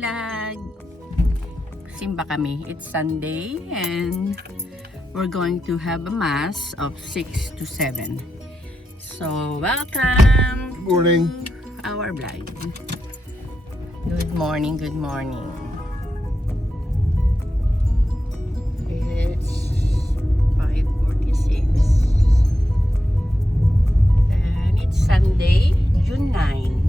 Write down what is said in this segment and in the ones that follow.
vlog. Simba kami. It's Sunday and we're going to have a mass of 6 to 7. So, welcome. Good morning. To our vlog. Good morning, good morning. It's 5:46 and it's Sunday, June 9.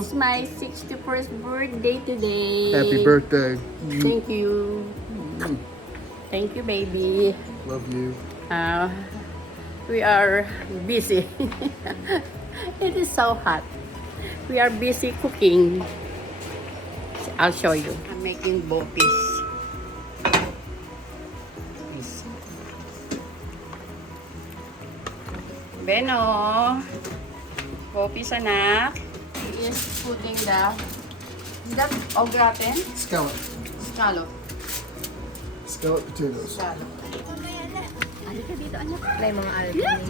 It's my 61st birthday today. Happy birthday. Thank you. Thank you, baby. Love you. We are busy. It is so hot. We are busy cooking. I'll show you. I'm making bopis. Beno. Bopis, anak. He is putting the... Is that au gratin? Scallop. Scallop. Scallop potatoes. Scallop. Ano ka dito, anak? Play mga alcohol.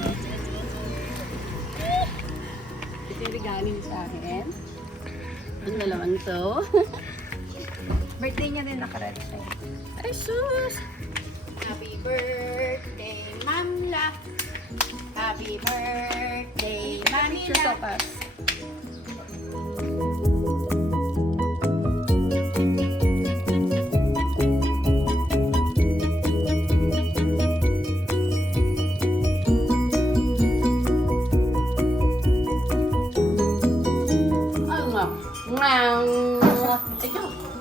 Ito yung regaling sa akin. Ang dalawang to. Birthday niya din nakared siya. Ay, sus! Happy birthday, Mamla! Happy birthday, Manila!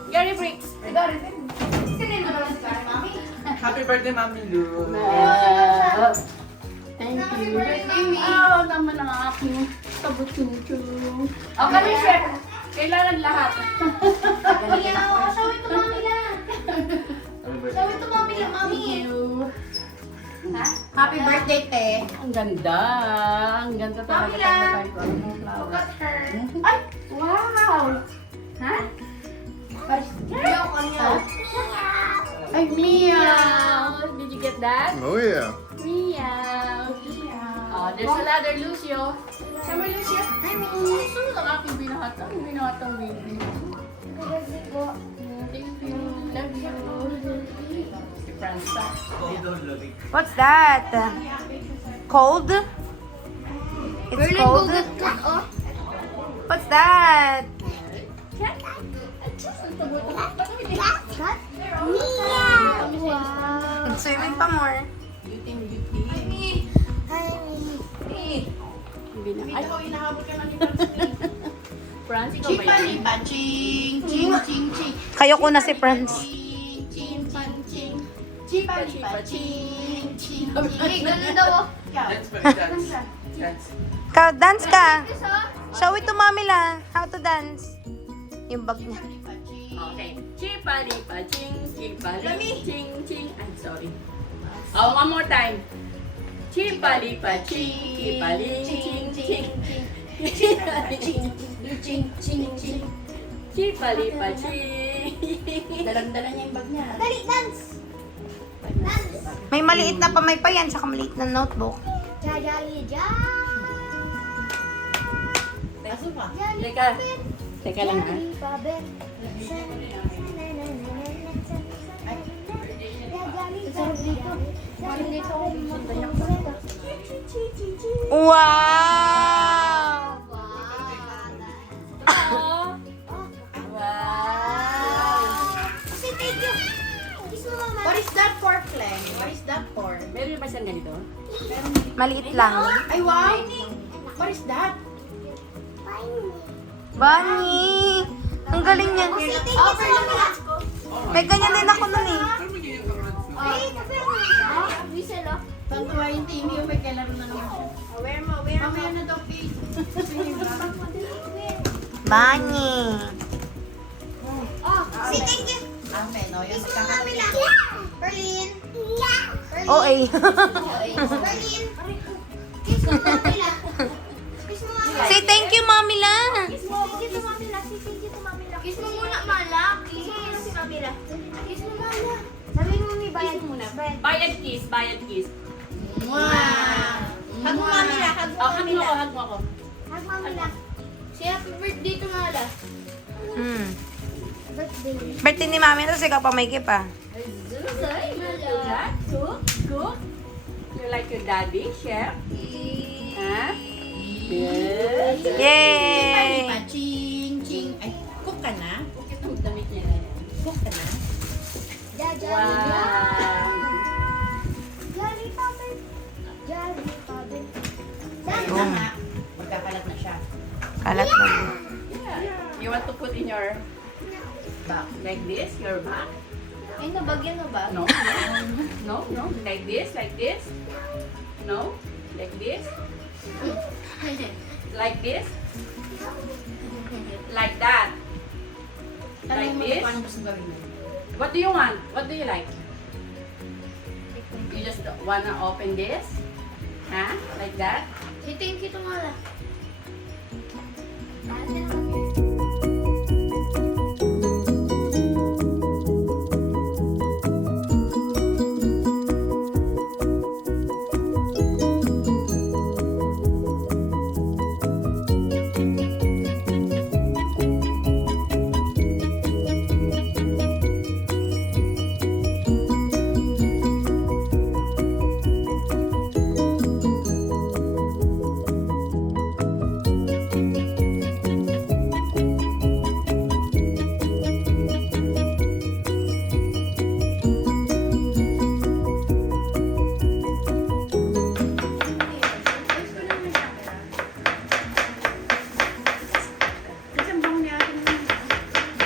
Gary Bricks! Happy birthday, Mami Lu. Thank you. Oh, naman ang aking kabutsung-chung. Oh, kami, chef. Kailangan lahat. Show it to mommy lang. Show it to mommy lang, mommy. Thank you. Ha? Happy birthday, te. Ang ganda. Ang ganda talaga. Mami lang. Flower. Look at her. Ay! Wow! Ha? Meow ka meow. Ay, meow! Did you get that? Oh yeah. Meow! Oh, there's another Lucio. Sama Lucio. Hi, Lucio. Sunod ang aking binahatang. Binahatang baby. Thank you. Love you. Si Franza. What's that? Cold? It's cold? What's that? Wow. Swimming pa more. Ay, hinahabol ka na ni Franz. Ikaw ba yan? Ching, ching, ching, ching. Kayo ko na si Franz. Ching, ching, ching. Chipalipa, ching, ching, ching. Ganun daw. Dance pa rin, dance. Dance. Dance ka. Show it to mommy lang. How to dance. Yung bag niya. Okay. Chipalipa, ching, chipalipa, ching, ching. I'm sorry. Oh, one more time. Chipalipa, ching, chipaling, ching, ching. Ching, ching, ching, ching. Chipalipa, ching. Dalang-dala niya yung bag niya. Dali, dance. May maliit na pamay pa yan, saka maliit na notebook. Aso pa. Teka. Teka lang ha. Wow! What is that for? Meron ba siyang ganito? Maliit lang. Ay, wow! What is that? Bunny! Ang galing niyan. May ganyan din ako nun eh. Pangkuha yung team yung may kalaro na naman siya. Mamaya na daw, Pete. Bunny! Amen, o. Yung kakakita. Oh, eh. Say thank you, Mami La. Kiss mo muna, Mala. Kiss si Camila. Kiss mo, Mala. Sabi mo, may bayad muna. Bayad kiss, bayad kiss. Wow! Hag mo, Mamila. Hag mo, Oh, hug mo Mamila. ako, hug mo ako. Hag Mamila. Say happy birthday to Mala. Hmm. Birthday. Birthday ni Mami, tapos ikaw pa may gift ah. Say, Mala. Cook, cook. You like your daddy, chef? Huh? Yes. Yay! Ching, ching. Ay, cook ka na? Cook yung damit niya. Cook ka na? Wow. Jolly Father. Jolly Father. Ayun na nga. Magkakalat na siya. Kalat na. You want to put in your back like this, your back? Ay, nabagyan na ba? No, no, no. Like this, like this. No, like this. Like this. Like that. Like Tanong mo this. kung paano gusto gawin mo. What do you want? What do you like? You just wanna open this? Huh? Like that? Say thank you to Mala.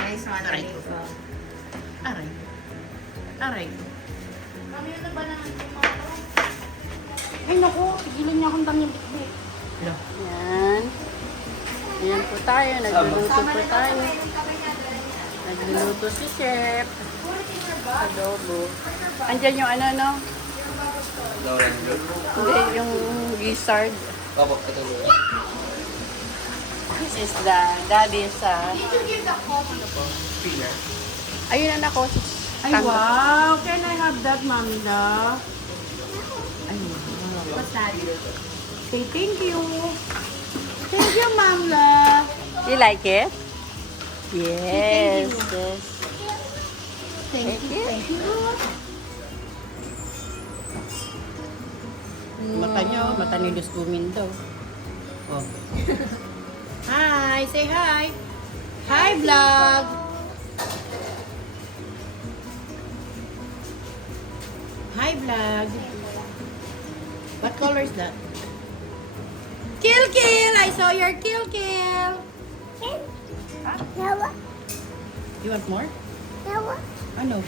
Nice one. Aray. Aray. Aray. Mami, ano ba na ang tumama? Ay, naku. Pigilan niya akong dami bitbit. Yan. Ayan po tayo. Nagluluto po tayo. Nagluluto si Chef. Adobo. Andyan yung ano, no? Hindi, yung gizzard. Opo, ito po. This is the daddy's, ayun na ako. Ay, wow. Can I have that, Mamila? Ay, wow. What's that? Say thank you. Thank you, Mamla. You like it? Yes. Yes. Thank you. Thank you. Mata niyo, mata ni Diyos Gumindo. Oh. Hi, say hi. Hi, vlog. Hi, vlog. What color is that? Kill, kill. I saw your kill, kill. You want more? Ano?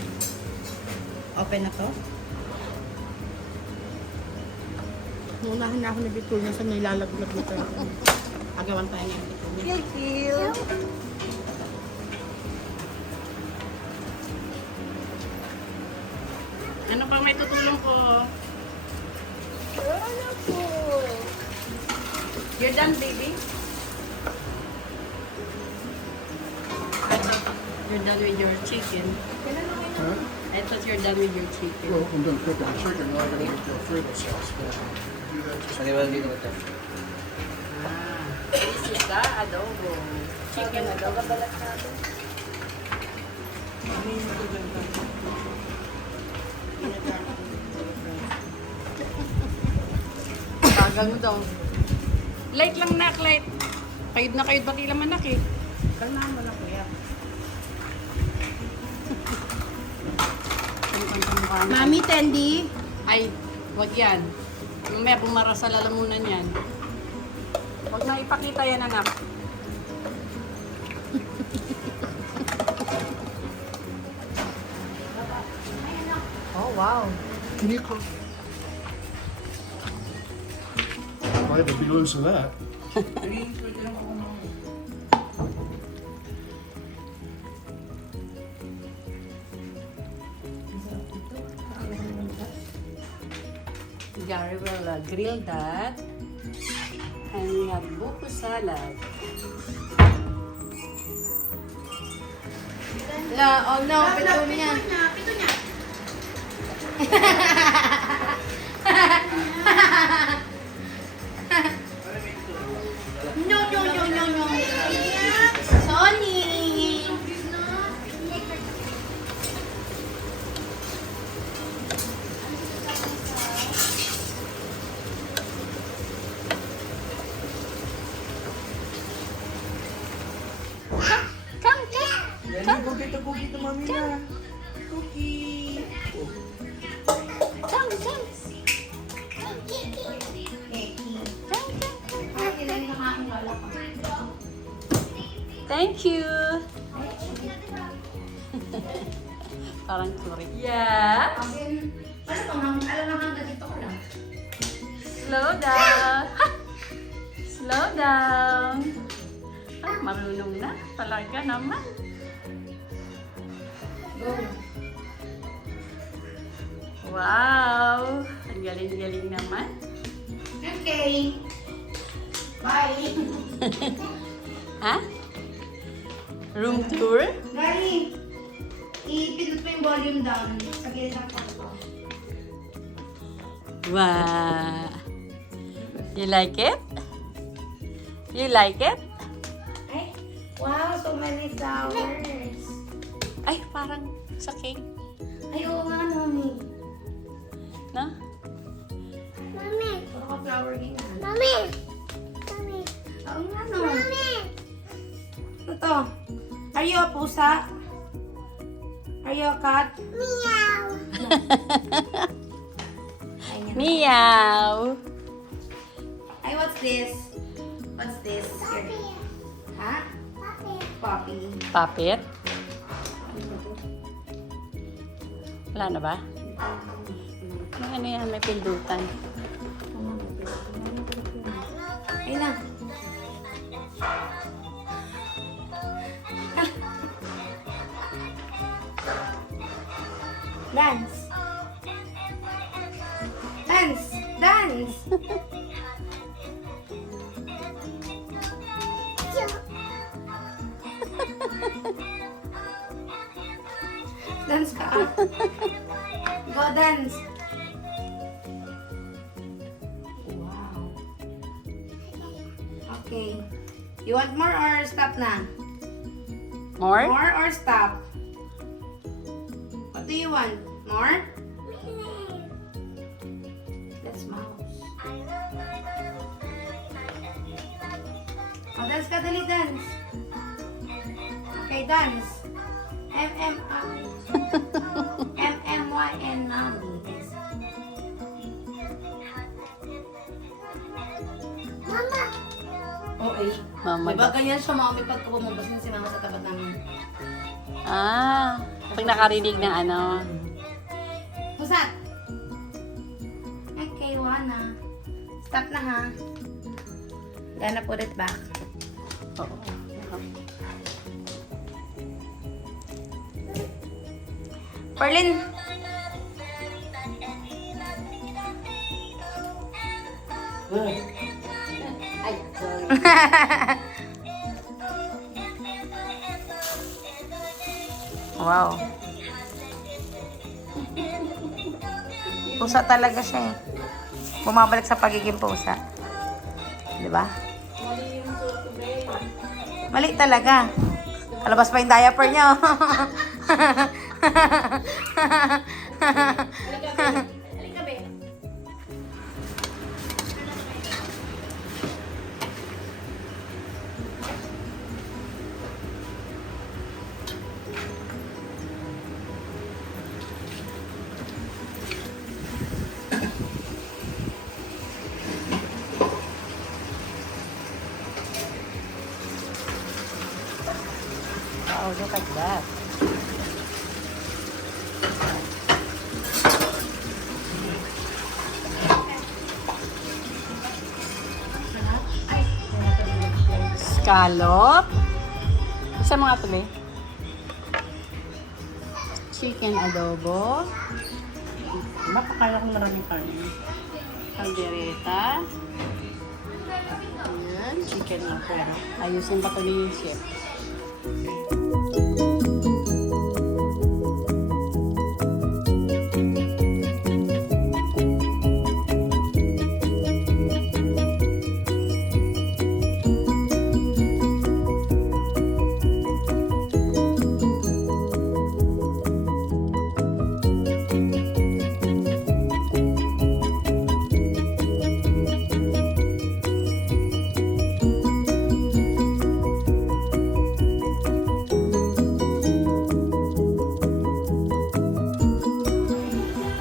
Open na to? Unahan na ako na bito niya sa nilalaglag nito. Agawan tayo ng bito niya. Kill, kill. Ano pa may tutulong ko? Ano po? You're done, baby? You're done with your chicken. Huh? I thought you're done with your chicken. Well, I'm done cooking the chicken. Now I gotta make the Alfredo sauce. But do that just Pwede ba dito ito? This is the adobo. Chicken adobo. Bagal mo daw. Light lang nak, light. Kayod na kayod, pati lang manak eh. Kalmahan mo lang kuya. Mami, Tendi. Ay, wag yan. Mamaya bumara sa lalamunan yan. Wag na ipakita yan, anak. Oh, wow. Can you call? I have a big loose of that. Gary will grill that. And we have buko salad. Oh no, petunia. No. Sonny. Thank you. Parang sorry. Yeah. Slow down. Ha! Slow down. Ah, marunong na. Talaga naman. Wow. Ang galing-galing naman. Okay. Bye. Ha? Room tour? Gary, ipindot mo yung volume down sa gilid ng kwarto. Wow. You like it? You like it? Ay, wow, so many flowers. Ay, parang sa cake. Ay, oo nga, Mami. No? Puro ka flower king. Mami! Oo nga, no. Ito. Are you a pusa? Are you a cat? Meow! Meow. Ay, what's this? What's this? Here. Ha? Puppy. Puppet. Wala na ba? Ano yan? May pindutan. Ayun na. Dance. Dance. Dance. Dance ka. Go dance. Wow. Okay. You want more or stop na? More? More or stop? What do you want? More? Let's mouse. Oh, dance ka, dali, dance. Okay, dance. M-M-I. M-M-Y-N, mommy. Mama! Oh, ay. Mama Diba daw. ganyan siya, mami, pag lumabas na si mama sa tapat namin. Ah, pag nakarinig ng ano. Pusat! Okay, Wana. Stop na, ha? Gonna put it back. Oo. Perlin! Ay, sorry. Wow. Pusa talaga siya eh. Bumabalik sa pagiging pusa. Di ba? Mali talaga. Kalabas pa yung diaper niya. Look at that. Scallop. Isa mga tuloy. Chicken adobo. Baka kaya kong maraming kanin. Caldereta. Ayan, chicken na pero. Ayusin pa ito ni chef.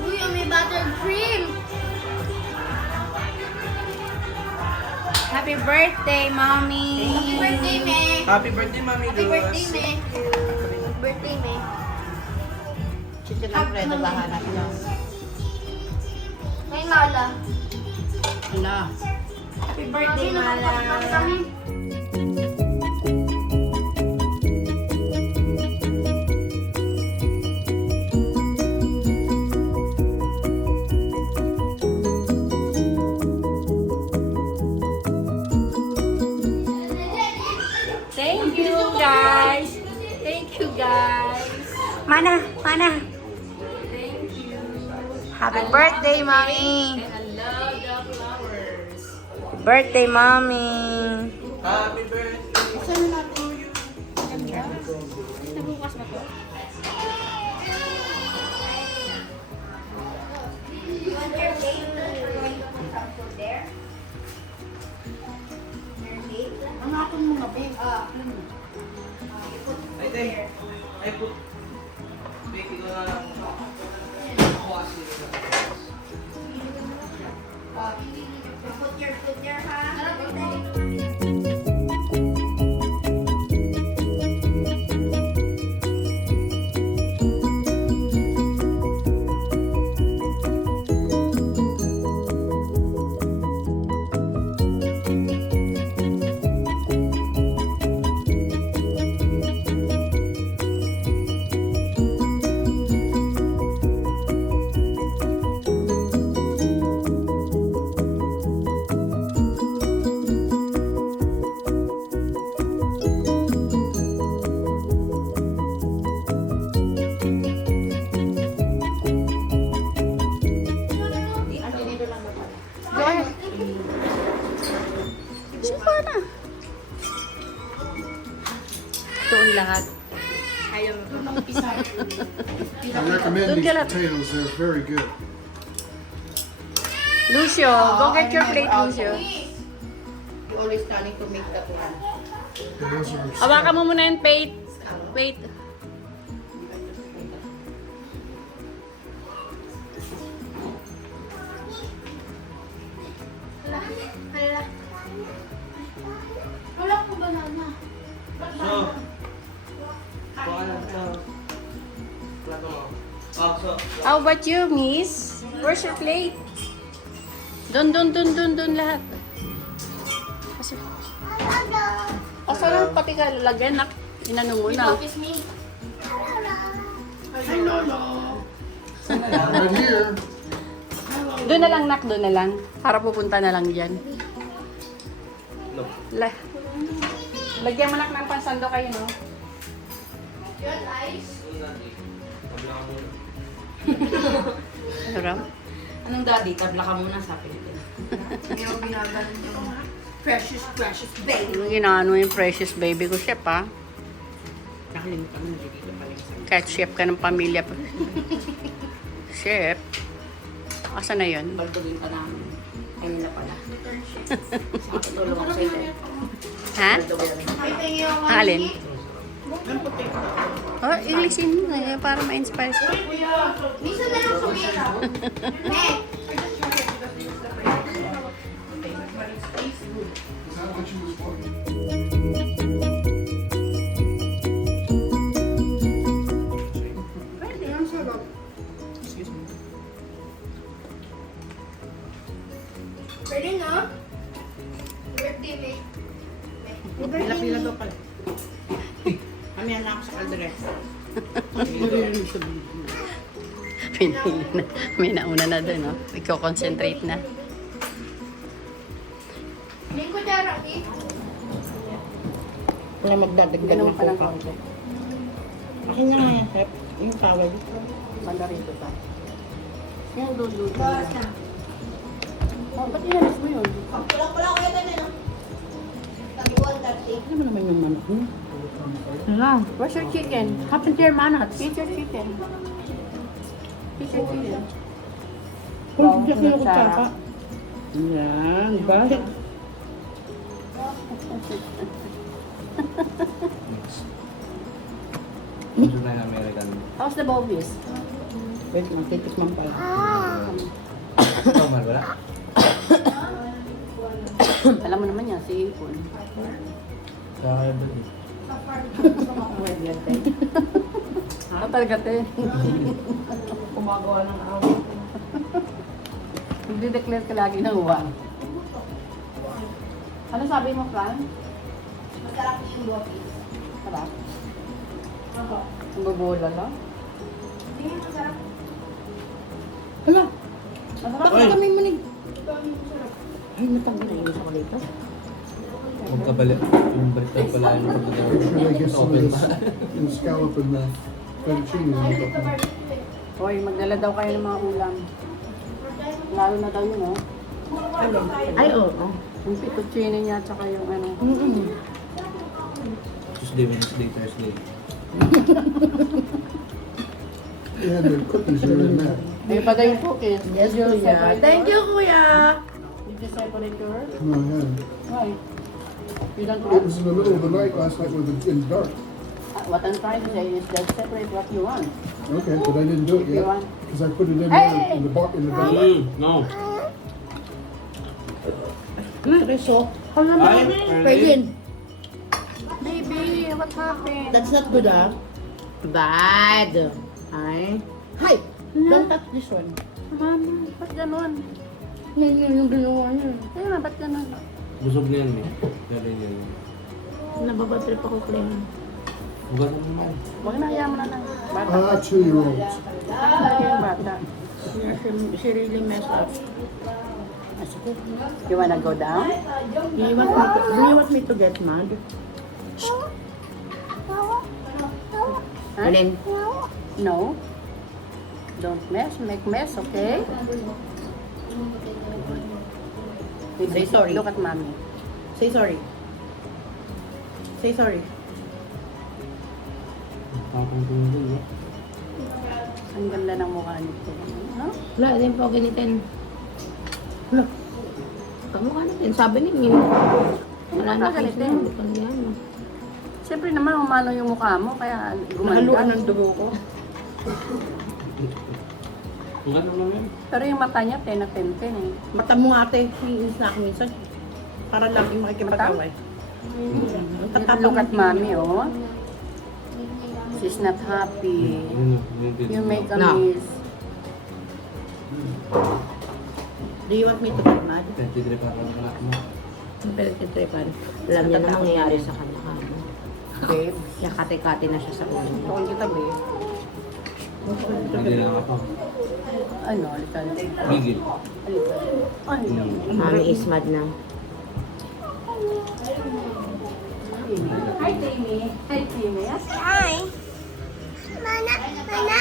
Uy, may buttercream. Happy birthday, Mommy! Happy birthday, me. Happy birthday, Mami Happy birthday, Luz. me. Happy birthday, me. Chicken Alfredo ba hanap niyo? May mala. Ala. Happy birthday, Mala! Kami. Thank you, guys. Thank you, guys. Mana? Mana? Thank you. Happy birthday, Mommy! And I love the flowers. Birthday, Mommy! Happy birthday. Nabukas ba to? You want your plate? We're going to put some food there. Your plate? Ang akin mo nga, babe. You put Ay, food tay. there. Ay, put. Baking ko na lang. You put your food there, ha? Sipa na. Ito ang lahat. I Don't recommend these get up. potatoes. They're very good. Lucio, go get your plate, Lucio. You always planning to make that one. Those are Hawakan mo muna yung plate. Wait. Hala. Wala akong banana. So, How about you, miss? Where's your plate? Dun lahat. Kasi, asa lang pati ka lalagyan na inano mo na. Kiss me. right here. Doon na lang, nak, doon na lang. Para pupunta na lang dyan. Lagyan mo nak ng pansando kayo, no? You want ice? Sarap. Anong daddy? Tabla ka muna sa Pilipinas. Yung ginagaling yung precious baby. Ano ginaano yung precious baby ko, chef, ha? Nakalimutan mo, dito pala yung kahit chef ka ng pamilya. Chef? Asa na yun? Baldogin pa namin. Ayun na pala. Tulong ako sa ito. Ha? Everything you want. Ang alin? Oh, English para ma-inspire siya. Misa na lang sumira. Ne. Is that what you was wanting? Pinili na. May nauna na doon, no? Iko-concentrate na. May kutsara eh. Wala magdadagdag Ganun ng pa ng coca. konti. Akin na nga yan, Chef. Yung towel. Banda rito pa. Yan, dulo. Oh, ba't inalis mo yun? Wala ko yata na no? Tag-1, Ano mo naman yung manok mo? Wala. Where's your chicken? Happen to your manat. Eat your chicken. Eat your chicken. Kung Wow, bigyan ko yung kutsara. kutsara. Yan, bakit? Medyo na yung American. How's the bobies? Wait lang, titikman pa lang. Ikaw, Mar, wala? Alam mo naman yan, si Ipon. Kaya doon eh. Ano talaga, te? Kumagawa ng awit. Nagde-declare ka lagi ng uwang. Ano sabi mo, Fran? Masarap na yung bote. Sarap? Ang bubola lang? Hindi nga masarap. Hala, Masarap bakit kami manig? Ay, natanggal na yung sa kalita. Huwag ka balik. Yung balik na pala yung I guess some of this in scallop and the fettuccine. Hoy, magdala daw kayo ng mga ulam. Lalo na daw yun, oh. Ay, oo. Yung fettuccine niya, tsaka yung ano. Tuesday, Wednesday, Thursday. Yeah, the cookies are in there. May pa daw yung cookies. Yes, Did you Kuya. separate Thank you, yours? Kuya. Did you separate yours? No, I hadn't. Why? You don't It want? was in the middle of the night last night when it was dark. What I'm trying to say is that separate what you want. Okay, but I didn't do it If you yet want. because I put it in Hey! there in the box in the bag. No. Reso. Hala mo. Perlin. Baby, what happened? That's not good, ah. Bad. Ay. Hi. Don't touch this one. Mama, ba't ganun? Yan yung ginawa niya. Kaya nga, ba't ganun? Busog na yan eh. Dali yan. Nababatrip ako, Claire. Huwag ka naman. Huwag na, hayaan mo na lang. Bata. 2-year-olds. Yung bata. She really messed up. You wanna go down? Do you want me to get mad? Huh? Alin? No. Don't make mess, okay? Say sorry. Look at mommy. Say sorry. Say sorry. Papang din eh. Ang ganda ng mukha nito. No? Wala, din po ganitin. Wala. Kamukha natin. Sabi ninyo. Wala na kayo Ganitin. na. Siyempre naman, umano yung mukha mo, kaya Nahaluan gumanda. ng dugo ko. Huwag ka naman. Pero yung mata niya, 10 na 10 eh. Mata mo ate, iinis na ako minsan. Para lang yung makikipag-away. Look at mommy, oh. She's not happy. You make a No. mess. Do you want me to get mad? 23 pa lang anak mo. Pero titripan. Alam niya na mangyayari sa kanya. Babe, Kaya kate-kate na siya sa ulo. tukol kita, babe. Hindi lang ako. Ano, little. Bigil. Ay, Mami is mad na. Hi, Timmy. Hi, Timmy. Hi! Mana? Mana?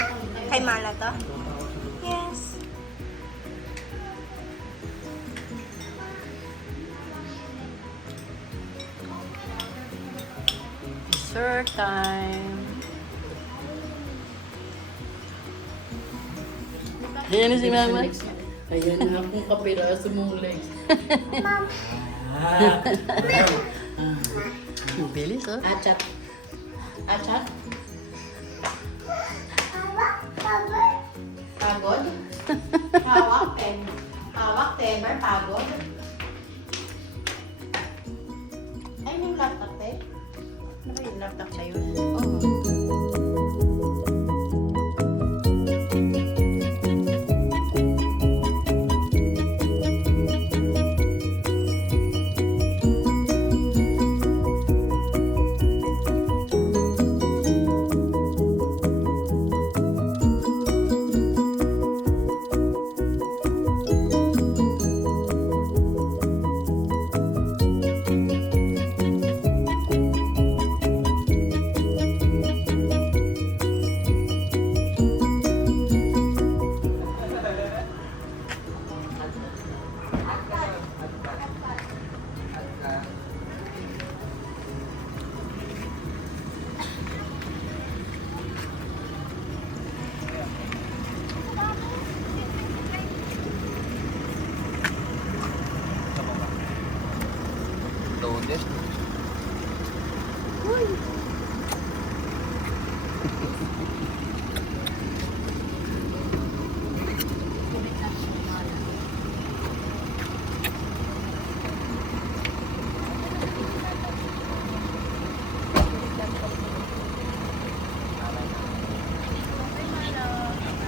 Kay Mana to? Yes. Dessert time. Ayan na si Mama. Ayan na akong kapiraso mong legs. Ang bilis, oh. Achat. Achat? Pagod? Hawak, ten. Hawak, temer, pagod. Ay, yung laptop, te? Ano ba yung laptop sa'yo? Oh.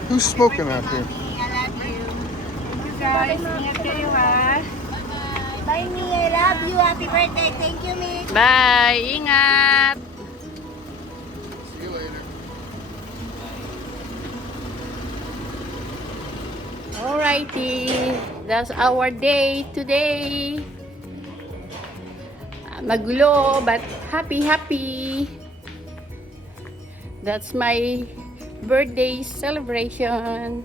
Who's smoking out here? Guys, ingat kayo ha. Bye, Mi. I love you. Happy birthday. Thank you, Mi. Bye! Ingat! See you later. Alrighty, that's our day today. Magulo, but happy. That's my birthday celebration.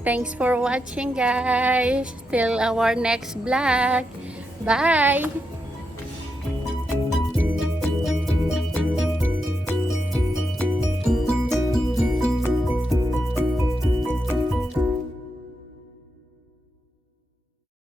Thanks for watching, guys. Till our next vlog. Bye!